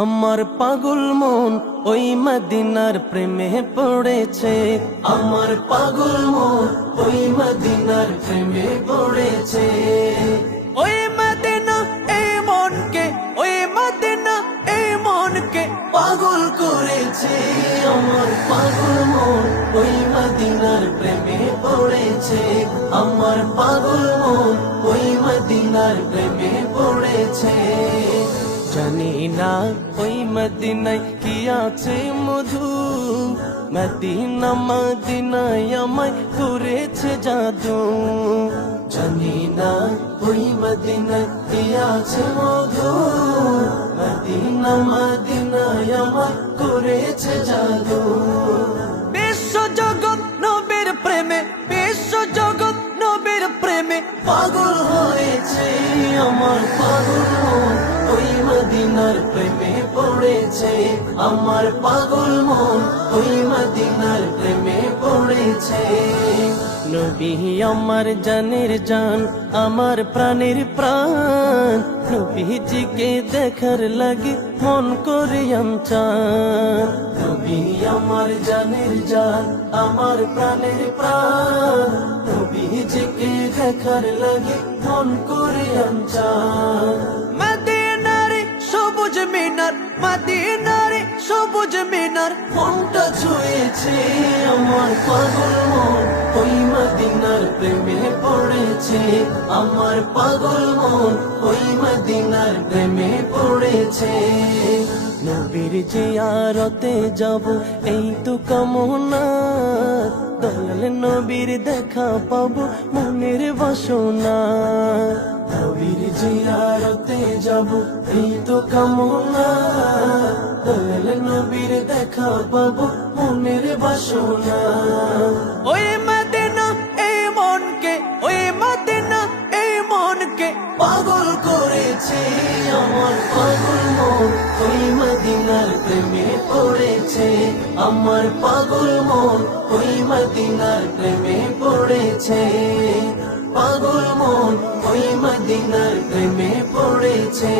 আমার পাগল মন ওই মদিনার প্রেমে পড়েছে। আমার পাগল মন ওই মদিনার প্রেমে পড়েছে। ওই মদিনা এই মনকে, ওই মদিনা এই মনকে পাগল করেছে। আমার পাগল মন ওই মদিনার প্রেমে পড়েছে। আমার পাগল মন ওই মদিনার প্রেমে পড়েছে। জানি না ওই মদিনায় কি আছে মধু, মদিনা মদিনায় আমায় করেছে জাদু। জানি না ওই মদিনায় কি আছে মধু, মদিনা মদিনায় আমায় করেছে জাদু। বিশ্ব জগৎ নবীর প্রেমে, বিশ্ব জগৎ নবীর প্রেমে পাগল হয়েছে। আমার পাগল মন ওই মদিনার প্রেমে পড়েছে। আমার পাগল মন ওই মদিনার প্রেমে পড়েছে। নবী আমার জানের জান, আমার প্রাণের প্রাণ, নবীজিকে দেখার লাগে মন করে আমচান। নবী আমার জানের জান, আমার প্রাণের প্রাণ, নবীজিকে দেখার লাগে মন করে আমচান। মদিনার সবুজ মিনার, মদিনার সবুজ মিনার মনটা ছুঁয়েছে। আমার পাগল মন ওই মদিনার প্রেমে পড়েছে। আমার পাগল মন ওই মদিনার প্রেমে পড়েছে। নবীর জিয়ারতে যাব এই তো কামনা, দয়াল নবীর দেখা পাবো মনের বাসনা। নবীর জিয়ারতে যাব এই তো কামনা, দয়াল নবীর দেখা পাবো মনের বাসনা। ওই মদিনা এই মনকে, ওই মদিনা এই মনকে পাগল করেছে। আমার পাগল মন ওই মদিনার প্রেমে পড়েছে। আমার পাগল মন ওই মদিনার প্রেমে পড়েছে। পাগল মন ওই মদিনার প্রেমে পড়েছে।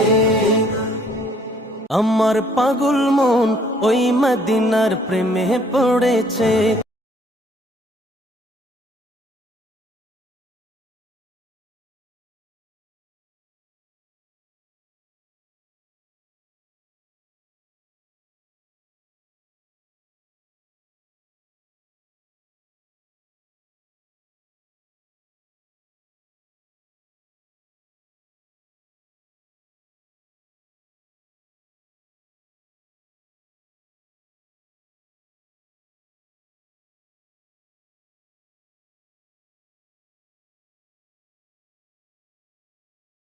আমার পাগল মন ওই মদিনার প্রেমে পড়েছে।